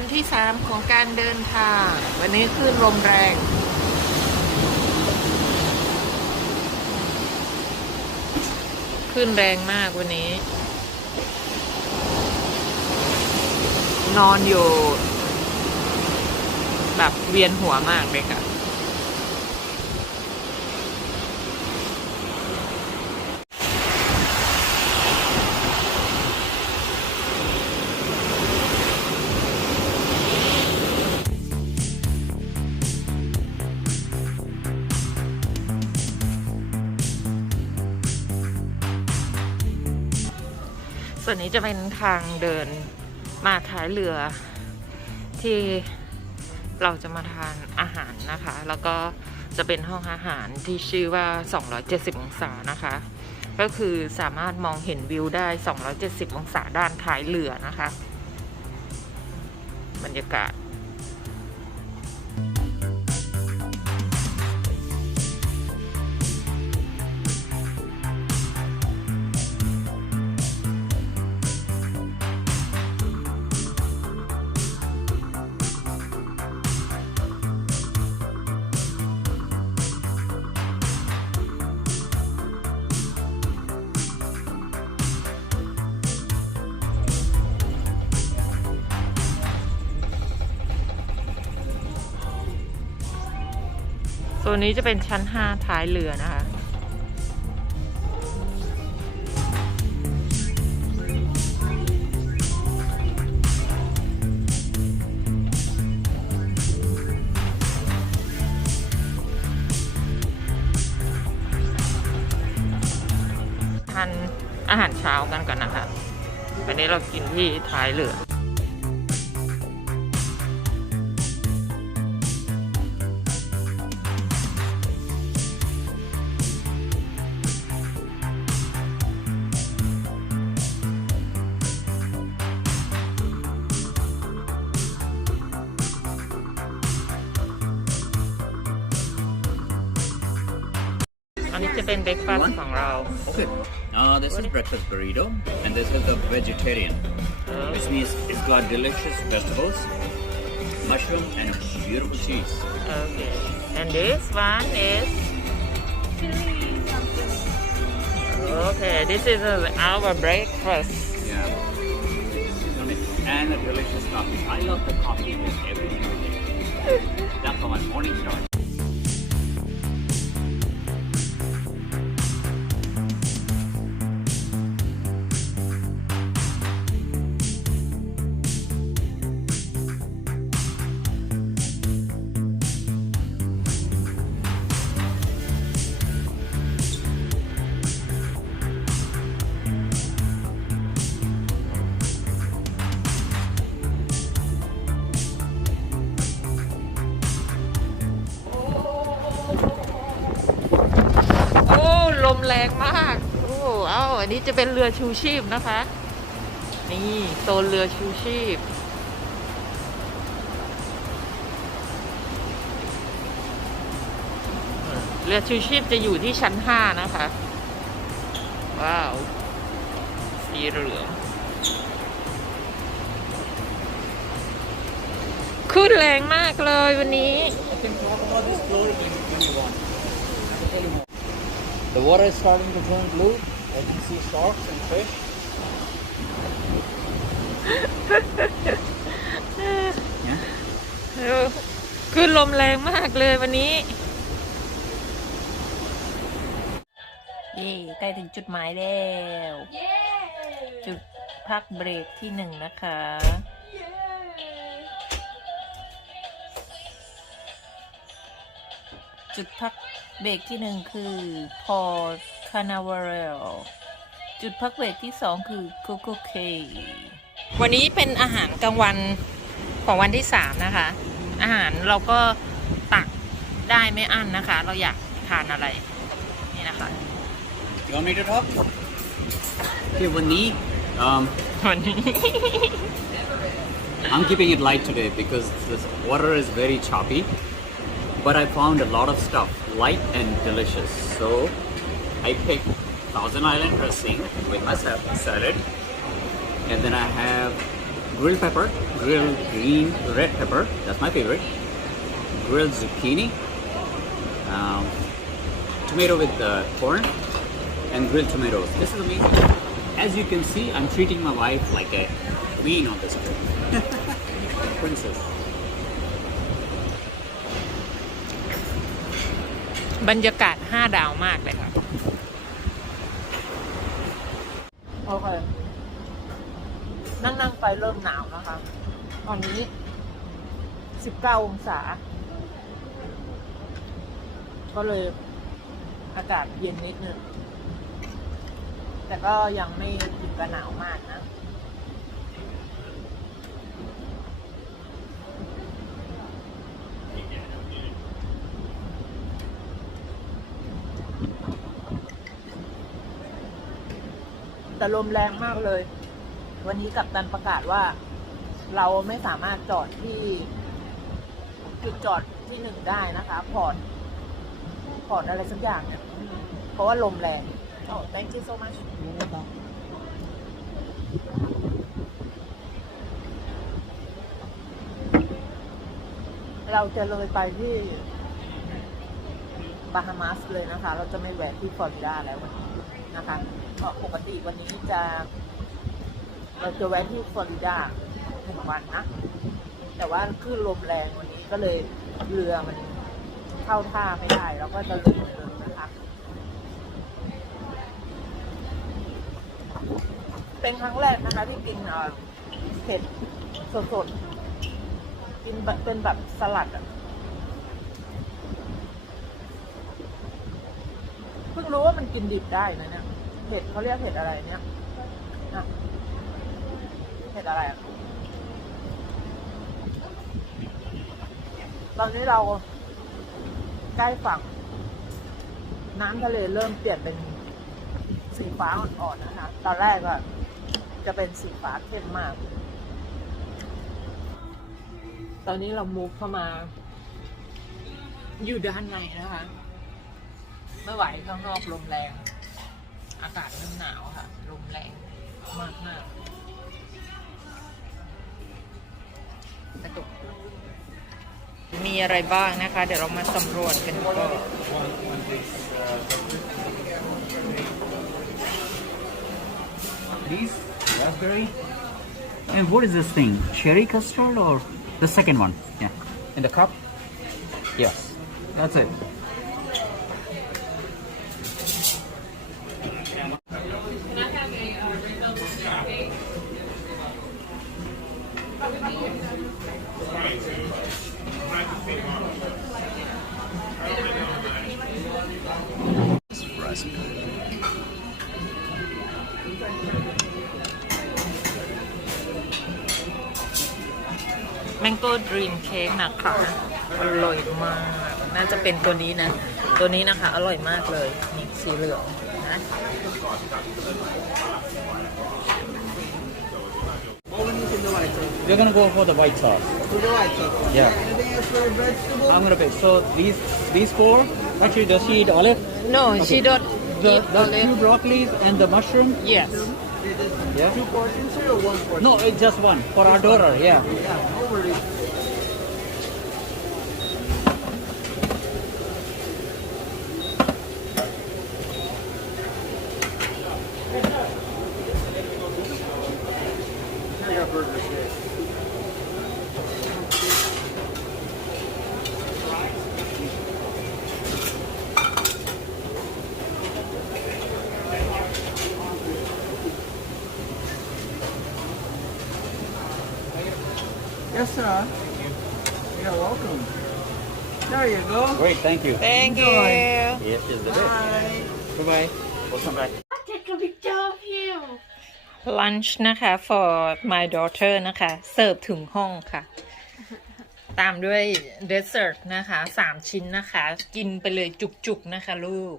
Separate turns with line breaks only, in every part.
วันที่สามของการเดินทาง วันนี้คลื่นลมแรง ขึ้นแรงมากวันนี้ นอนอยู่ แบบเวียนหัวมากเลยค่ะ ส่วนนี้จะเป็นทางเดินมาท้ายเรือที่เราจะมาทานอาหารนะคะ แล้วก็จะเป็นห้องอาหารที่ชื่อว่า 270 องศานะคะ ก็คือสามารถมองเห็นวิวได้ 270 องศาด้านท้ายเรือนะคะ บรรยากาศ ตัวนี้จะเป็นชั้น 5 ท้ายเรือนะคะทานอาหารเช้ากันก่อนนะคะวันนี้เรากินที่ท้ายเรือ อันนี้จะเป็นเบรกฟาสต์ของเรา
Okay. Uh, this is breakfast burrito, and this is the vegetarian,
เออ
which means it's got delicious vegetables, mushroom, and beautiful cheese.
Okay. And this one is Okay, this is uh, our breakfast.
Yeah. And a delicious coffee. I love the coffee with every single day. That's how my morning starts.
แรงมาก โอ้เอ้าอันนี้จะเป็นเรือชูชีพนะคะ นี่โซนเรือชูชีพ เรือชูชีพจะอยู่ที่ชั้นห้านะคะ ว้าว สีเหลือง ขึ้นแรงมากเลยวันนี้
The water is starting to turn blue. I can see sharks and fish. yeah.
เออขึ้นลมแรงมากเลยวันนี้ เย่ใกล้ถึงจุดหมายแล้ว จุดพักเบรกที่หนึ่งนะคะ จุดพัก เบรกที่หนึ่งคือพอคานาเวเรลจุดพักเบรกที่สองคือโคโคเค วันนี้เป็นอาหารกลางวันของวันที่สามนะคะ อาหารเราก็ตักได้ไม่อั้นนะคะ เราอยากทานอะไร นี่นะคะ
You want me to talk? Okay, Vani, um,
วันนี้
I'm keeping it light today because this water is very choppy. But I found a lot of stuff light and delicious. So I picked Thousand Island dressing with my salad. And then I have grilled pepper, grilled green red pepper. That's my favorite. Grilled zucchini, um, tomato with uh, corn, and grilled tomatoes. This is amazing. As you can see, I'm treating my wife like a queen on this trip. Princess.
บรรยากาศ5ดาวมากเลยค่ะโอเค นั่งนั่งๆไปเริ่มหนาวนะคะ ตอนนี้19องศา ก็เลยอากาศเย็นนิดนึง แต่ก็ยังไม่ถึงกับหนาวมากนะ แต่ลมแรงมากเลย วันนี้กับตันประกาศว่า เราไม่สามารถจอดที่ จุดจอดที่หนึ่งได้นะคะ พอร์ตพอร์ตอะไรสักอย่างเนี่ยเพราะว่าลมแรงโอ้ thank you so much เราจะเลยไปที่บาฮามาสเลยนะคะ เราจะไม่แวะที่ฟลอริดาแล้ววันนี้นะคะเพราะ ปกติวันนี้จะ เราจะแวะที่ฟลอริดาหนึ่งวันนะ แต่ว่าคลื่นลมแรงวันนี้ก็เลยเรือมันเข้าท่าไม่ได้แล้วก็จะเลยไปเลยนะคะ เป็นครั้งแรกนะคะที่กินเผ็ดสดๆ กินเป็นแบบสลัดอะเพิ่งรู้ว่ามันกินดิบได้นะเนี่ย เผ็ดเขาเรียกเผ็ดอะไรเนี่ยอะเผ็ดอะไรอะตอนนี้เราใกล้ฝั่ง น้ำทะเลเริ่มเปลี่ยนเป็นสีฟ้าอ่อนๆนะคะ ตอนแรกอะจะเป็นสีฟ้าเข้มมาก ตอนนี้เรามูฟเข้ามา อยู่ด้านในนะคะ ไม่ไหวข้างนอกลมแรง อากาศเริ่มหนาวค่ะ ลมแรงมากมากกระตุกมีอะไรบ้างนะคะ เดี๋ยวเรามาสำรวจกันก่อน
These raspberry. And what is this thing? Cherry custard or the second one? Yeah. In the cup? Yes. That's it.
แมงโก้ดรีมเค้กนะคะอร่อยมาก น่าจะเป็นตัวนี้นะ ตัวนี้นะคะ อร่อยมากเลย นี่สีเหลืองนะ
We're gonna go for the white sauce.
For the white sauce.
Yeah.
Anything else for vegetable?
I'm gonna pick. So these these four. Actually, does she eat olive?
No
Okay.
she don't
The,
eat
the
olive
two broccolis and the mushroom.
yes
Yeah.
Two portions here or one portion?
No, it's just one for our daughter. Yeah.
Yeah, sir. You're welcome. There you go.
Great. Thank you.
thank you
Yes, is the
Bye.
Bye bye. We'll come back.
take a picture of him.
lunch นะคะ for my daughter นะคะ เสิร์ฟถึงห้องค่ะ ตามด้วย dessert นะคะสามชิ้นนะคะ กินไปเลยจุกๆนะคะลูก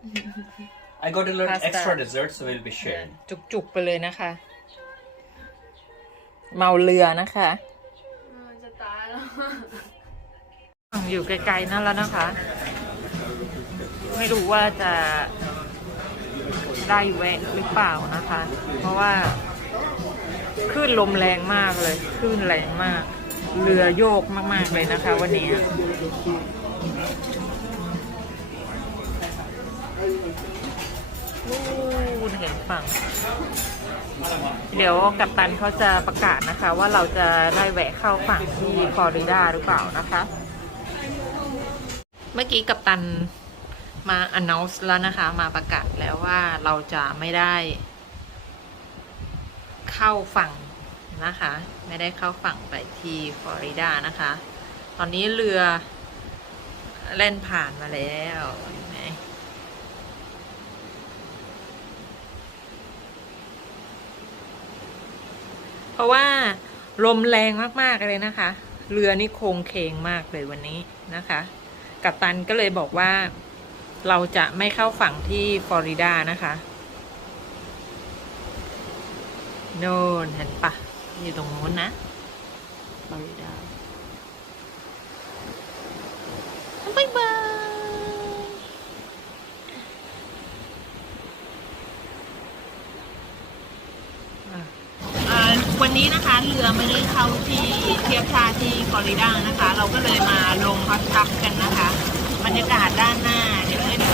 I got a little
Pasta.
extra dessert, so we'll be sharing.
จุกๆไปเลยนะคะ เมาเรือนะคะ
มันจะตายแล้ว
อยู่ไกลๆนั่นแล้วนะคะ ไม่รู้ว่าจะได้แวะหรือเปล่านะคะ เพราะว่าคลื่นลมแรงมากเลยคลื่นแรงมาก เรือโยกมาก ๆ เลยนะคะ วันนี้นู่นเห็นฝั่ง เดี๋ยวกัปตันเขาจะประกาศนะคะ ว่าเราจะได้แวะเข้าฝั่งที่ฟลอริดาหรือเปล่านะคะ เมื่อกี้กัปตันมา announce แล้วนะคะ มาประกาศแล้วว่าเราจะไม่ได้ เข้าฝั่งนะคะ ไม่ได้เข้าฝั่งไปที่ฟลอริดานะคะ ตอนนี้เรือเล่นผ่านมาแล้ว เพราะว่าลมแรงมากๆเลยนะคะ เรือนี่โครงเคงมากเลยวันนี้นะคะ กัปตันก็เลยบอกว่าเราจะไม่เข้าฝั่งที่ฟลอริดานะคะ โน่นเห็นปะอยู่ตรงนู้นนะฟลอริดาบายบายอะ วันนี้นะคะเรือไม่ได้เข้าที่เทียบท่าที่ฟลอริดานะคะ เราก็เลยมาลงพักพักกันนะคะบรรยากาศด้านหน้าเดี๋ยวให้ดู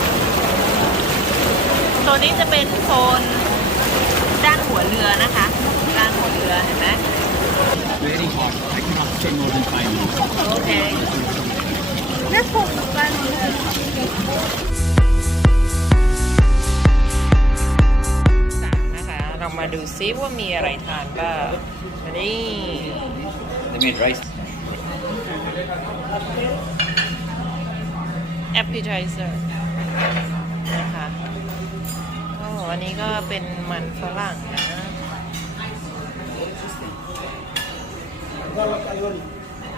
โซนนี้จะเป็นโซนด้านหัวเรือนะคะด้านหัวเรือเห็นไหม
Very hot. I cannot stay more than five minutes.
โอเค
แล้ มา
ดูซิว่ามีอะไรทานบ้างนี่
They made rice.
appetizer นะคะก็อันนี้ก็เป็นมันฝรั่งนะ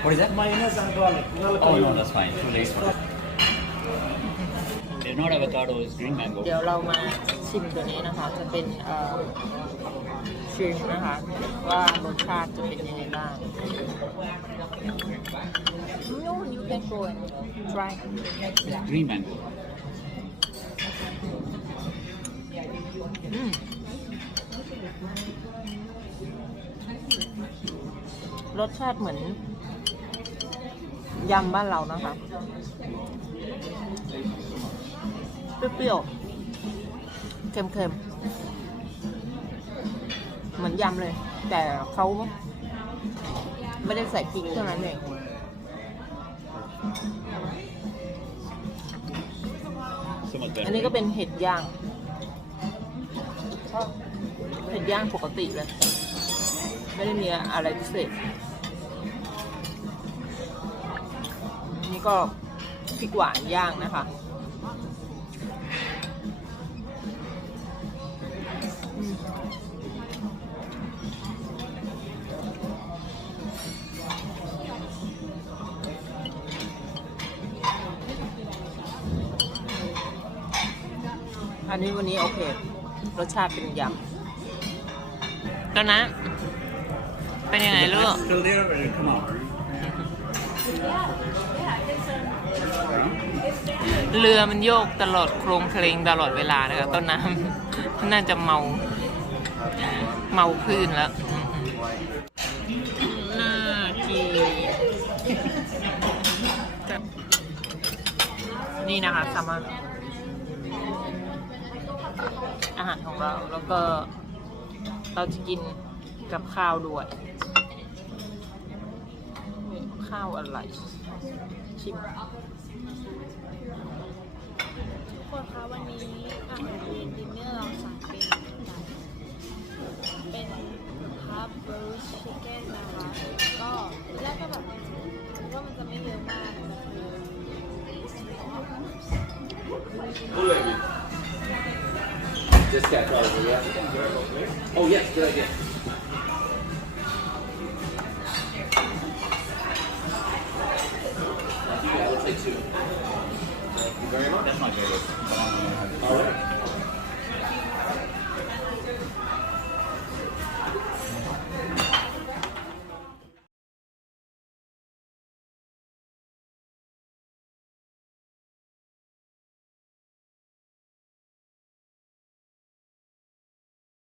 What is that?
Mayonnaise and garlic.
Oh no, that's fine. Too late for that. They're not avocado, is green mango.
เดี๋ยวเรามาชิมตัวนี้นะคะ จะเป็นเอ่อชิมนะคะ ว่ารสชาติจะเป็นยังไงบ้าง No you can go and try
Green mango.
อืมรสชาติเหมือนยำบ้านเรานะคะ เปรี้ยวๆเค็มๆ เหมือนยำเลย แต่เขาไม่ได้ใส่พริกเท่านั้นเอง
So much
อัน
better.
นี้ก็เป็นเห็ดย่างเห็ดย่างปกติเลย ไม่ได้มีอะไรพิเศษอันนี้ก็พริกหวานย่างนะคะ อืมอันนี้วันนี้โอเค รสชาติเป็นยำก็นะเป็นยังไงลูก
Still there, or did it come out?
เรือมันโยกตลอดโครงเคลงตลอดเวลาเลยค่ะต้นน้ำ น่าจะเมา เมาคลื่นแล้วน่ากินนี่นะคะสามารถอาหารของเราแล้วก็เราจะกินกับข้าวด้วยข้าวอะไร ชิม
ทุกคนคะวันนี้อาหารเย็นดินเนอร์เราสั่งเป็น เป็นฮับเบอร์ชิคเก้นนะคะ ก็ทีแรกก็แบบคิดว่ามันจะไม่เยอะมากแต่คือ
Just got probably, yeah. Oh, yes, good idea.